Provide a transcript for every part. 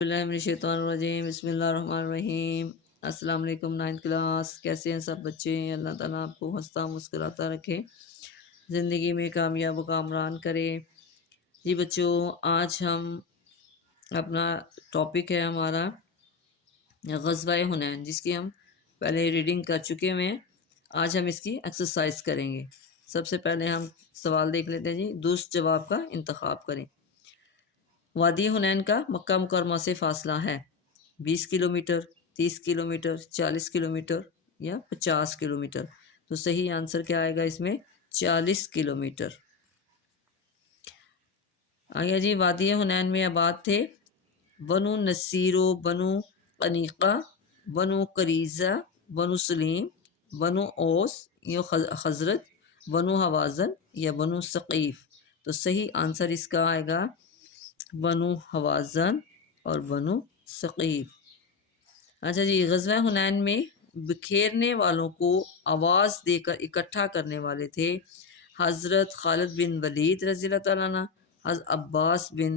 बिस्मिल्लाहिर्रहमानिर्रहीम बसमीम अस्सलाम वालेकुम। 9th क्लास, कैसे हैं सब बच्चे? अल्लाह ताला आपको हंसता मुस्कुराता रखे, ज़िंदगी में कामयाब व कामरान करे। जी बच्चों, आज हम अपना टॉपिक है हमारा ग़ज़वा-ए हुनैन, जिसकी हम पहले रीडिंग कर चुके हुए हैं। आज हम इसकी एक्सरसाइज करेंगे। सबसे पहले हम सवाल देख लेते हैं जी। दुरुस्त जवाब का इंतखाब करें। वादी हुनैन का मक्का मुकरमा से फासला है 20 किलोमीटर, 30 किलोमीटर, 40 किलोमीटर या 50 किलोमीटर। तो सही आंसर क्या आएगा इसमें? 40 किलोमीटर। आगे जी, वादी हुनैन में आबाद थे बनु नसीरो, बनु कनीका, बनु करीज़ा, बनु सलीम, बनु ओस या खजरत, बनु हवाज़न या बनु सकीफ़। तो सही आंसर इसका आएगा बनु हवाज़न और बनु सकीफ़। अच्छा जी, ग़ज़वा हुनैन में बिखेरने वालों को आवाज़ देकर इकट्ठा करने वाले थे हज़रत खालिद बिन वलीद रज़ी अल्लाह तआला अन्हु, हज़रत अब्बास बिन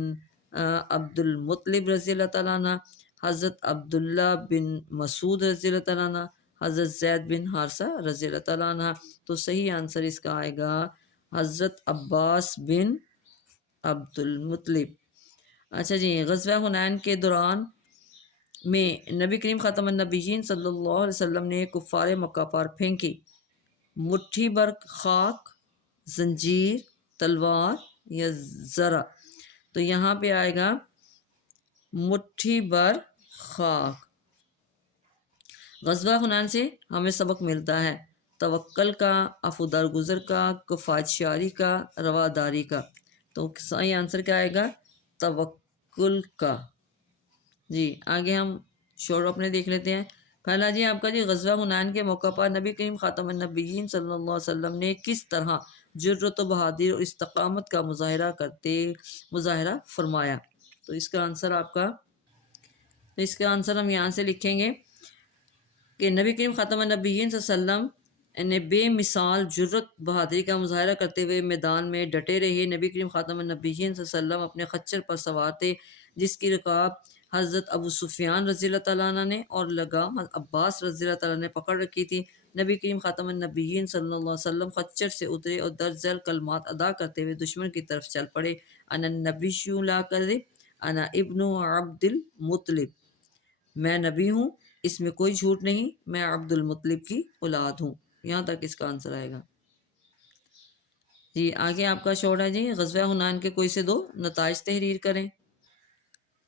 अब्दुल मुत्तलिब रज़ी अल्लाह तआला अन्हु, हज़रत अब्दुल्ला बिन मसूद रज़ी अल्लाह तआला अन्हु, हज़रत ज़ैद बिन हारसा रज़ी अल्लाह तआला अन्हु। तो सही आंसर इसका आएगा हज़रत अब्बास बिन अब्दुल मुत्तलिब। अच्छा जी, ग़ज़वा हुनैन के दौरान में नबी करीम ख़ातमुन नबिय्यीन सल्लल्लाहु अलैहि वसल्लम ने कुफ़ार मक्का पर फेंकी मुट्ठी भर खाक, जंजीर, तलवार या ज़रा। तो यहाँ पे आएगा मुट्ठी भर खाक। ग़ज़वा हुनैन से हमें सबक मिलता है तवक्कल का, अफ़ू दरगुज़र का, किफ़ायतशारी का, रवादारी का। तो सही आंसर क्या आएगा? तवक्कुल का। जी, आगे हम शोर अपने देख लेते हैं। पहला जी आपका जी, ग़ज़वा हुनैन के मौका पर नबी करीम ख़ातमुन नबिय्यीन सल्लल्लाहु अलैहि वसल्लम ने किस तरह जुर्रत व बहादुरी और इस्तक़ामत का मुज़ाहिरा फरमाया। तो इसका आंसर हम यहाँ से लिखेंगे कि नबी करीम ख़ातमुन नबिय्यीन सल्लल्लाहु अलैहि वसल्लम ने बेमिसाल जुर्रत बहादुरी का मुज़ाहिरा करते हुए मैदान में डटे रहे। नबी करीम ख़ातमुन नबिय्यीन सल्लल्लाहु अलैहि वसल्लम अपने खच्चर पर सवार थे, जिसकी रकाब हज़रत अबू सुफियान रज़ी अल्लाह तआला अन्हु ने और लगाम अब्बास रज़ी अल्लाह तआला ने पकड़ रखी थी। नबी करीम ख़ातमुन नबिय्यीन सल्लल्लाहु अलैहि वसल्लम खच्चर से उतरे और दर्जल कलमात अदा करते हुए दुश्मन की तरफ चल पड़े। अना नबिय्यु ला कज़िब, अना इब्नु अब्दुल मुत्तलिब। मैं नबी हूँ, इसमें कोई झूठ नहीं, मैं अब्दुल मुत्तलिब की औलाद हूँ। यहाँ तक इसका आंसर आएगा जी। आगे आपका शोर है जी, ग़ज़वा हुनैन के कोई से दो नताइज तहरीर करें।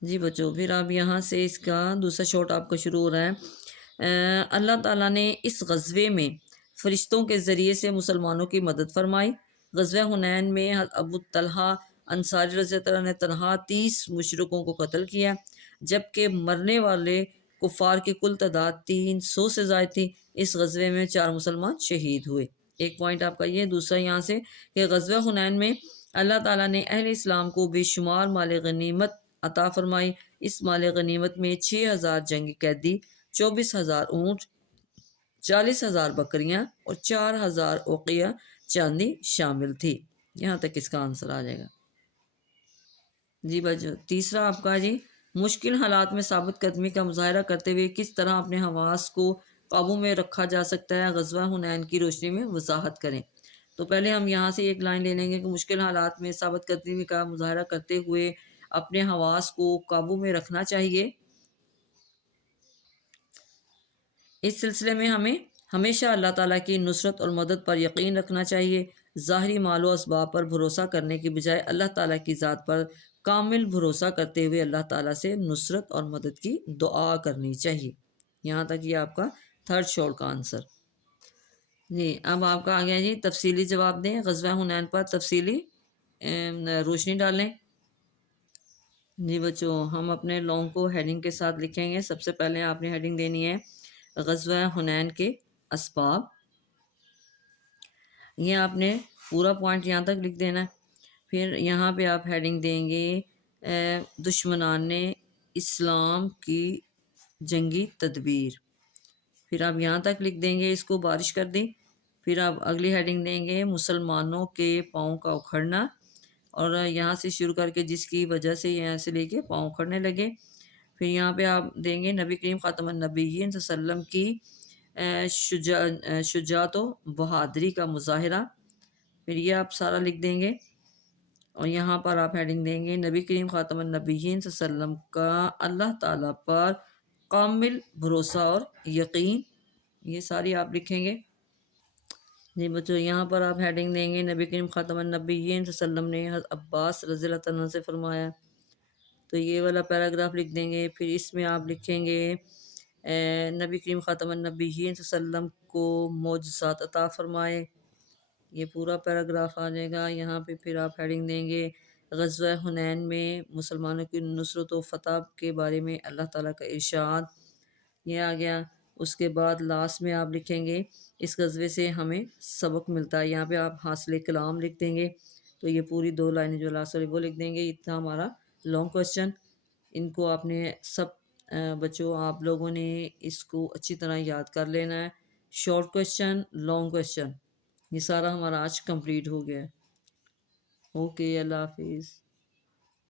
जी बच्चों, फिर आप यहाँ से इसका दूसरा शॉट आपका शुरू हो रहा है। अल्लाह ताला ने इस ग़ज़वे में फ़रिश्तों के ज़रिए से मुसलमानों की मदद फरमाई। ग़ज़वा हुनैन में अबू तलहा अंसारी रज़ी अल्लाह ने तनहा 30 मुशरिकों को कत्ल किया, जबकि मरने वाले कुफ़ार की कुल तादाद 300 से ज़ायद थी। इस ग़ज़वे में 4 मुसलमान शहीद हुए। एक पॉइंट आपका ये। दूसरा यहाँ से कि ग़ज़वा हुनैन में अल्लाह ताला ने अहले इस्लाम को बेशुमार माल गनीमत अता फरमाई। इस माल गनीमत में 6000 जंगी कैदी, 24,000 ऊँट, 40,000 बकरियां और 4,000 उक़िया चांदी शामिल थी। यहाँ तक इसका आंसर आ जाएगा जी बच्चों। तीसरा आपका जी, मुश्किल हालात में साबित कदमी का मुज़ाहिरा करते हुए किस तरह अपने हवास को काबू में रखा जा सकता है, ग़ज़वा हुनैन की रोशनी में वजाहत करें। तो पहले हम यहाँ से एक लाइन ले लेंगे कि मुश्किल हालात में साबित कदमी का मुज़ाहिरा करते हुए अपने हवास को काबू में रखना चाहिए। इस सिलसिले में हमें हमेशा अल्लाह ताला की नुसरत और मदद पर यकीन रखना चाहिए। ज़ाहिरी मालो असबाब पर भरोसा करने के बजाय अल्लाह ताला की ज़ात पर कामिल भरोसा करते हुए अल्लाह ताला से नुसरत और मदद की दुआ करनी चाहिए। यहाँ तक ये आपका थर्ड शोर का आंसर जी। अब आपका आ गया जी, तफसीली जवाब दें। ग़ज़वा हुनैन पर तफसीली रोशनी डालें। जी बच्चों, हम अपने लॉन्ग को हेडिंग के साथ लिखेंगे। सबसे पहले आपने हेडिंग देनी है ग़ज़वा हुनैन के असबाब। ये आपने पूरा पॉइंट यहाँ तक लिख देना है। फिर यहाँ पे आप हेडिंग देंगे दुश्मनान इस्लाम की जंगी तदबीर। फिर आप यहाँ तक लिख देंगे इसको बारिश कर दी। फिर आप अगली हेडिंग देंगे मुसलमानों के पाँव का उखड़ना, और यहाँ से शुरू करके जिसकी वजह से यहाँ से लेके पाँव उखड़ने लगे। پھر یہاں پہ آپ دیں گے نبی کریم خاتم النبیین صلی اللہ علیہ وسلم کی شجاعت و بہادری کا مظاہرہ، پھر یہ آپ سارا لکھ دیں گے، اور یہاں پر آپ ہیڈنگ دیں گے نبی کریم خاتم النبیین صلی اللہ علیہ وسلم کا اللہ تعالیٰ پر کامل بھروسہ اور یقین، یہ ساری آپ لکھیں گے۔ جی بچوں، یہاں پر آپ ہیڈنگ دیں گے نبی کریم خاتم النبیین صلی اللہ علیہ وسلم نے حضرت عباس رضی اللہ تعالیٰ عنہ سے فرمایا، تو یہ والا پیراگراف لکھ دیں گے۔ پھر اس میں آپ لکھیں گے نبی کریم خاتم النبیین صلی اللہ علیہ وسلم کو معجزات عطا فرمائے، یہ پورا پیراگراف آ جائے گا۔ یہاں پہ پھر آپ ہیڈنگ دیں گے غزوہ حنین میں مسلمانوں کی نصرت و فتح کے بارے میں اللہ تعالیٰ کا ارشاد، یہ آ گیا۔ اس کے بعد لاسٹ میں آپ لکھیں گے اس غزوے سے ہمیں سبق ملتا ہے، یہاں پہ آپ حاصل کلام لکھ دیں گے، تو یہ پوری 2 لائنیں جو لاسٹ والی وہ لکھ دیں گے۔ اتنا ہمارا لانگ کویشچن، ان کو آپ نے سب بچوں آپ لوگوں نے اس کو اچھی طرح یاد کر لینا ہے۔ شارٹ کویشچن، لانگ کویشچن، یہ سارا ہمارا آج کمپلیٹ ہو گیا ہے۔ اوکے، اللہ حافظ۔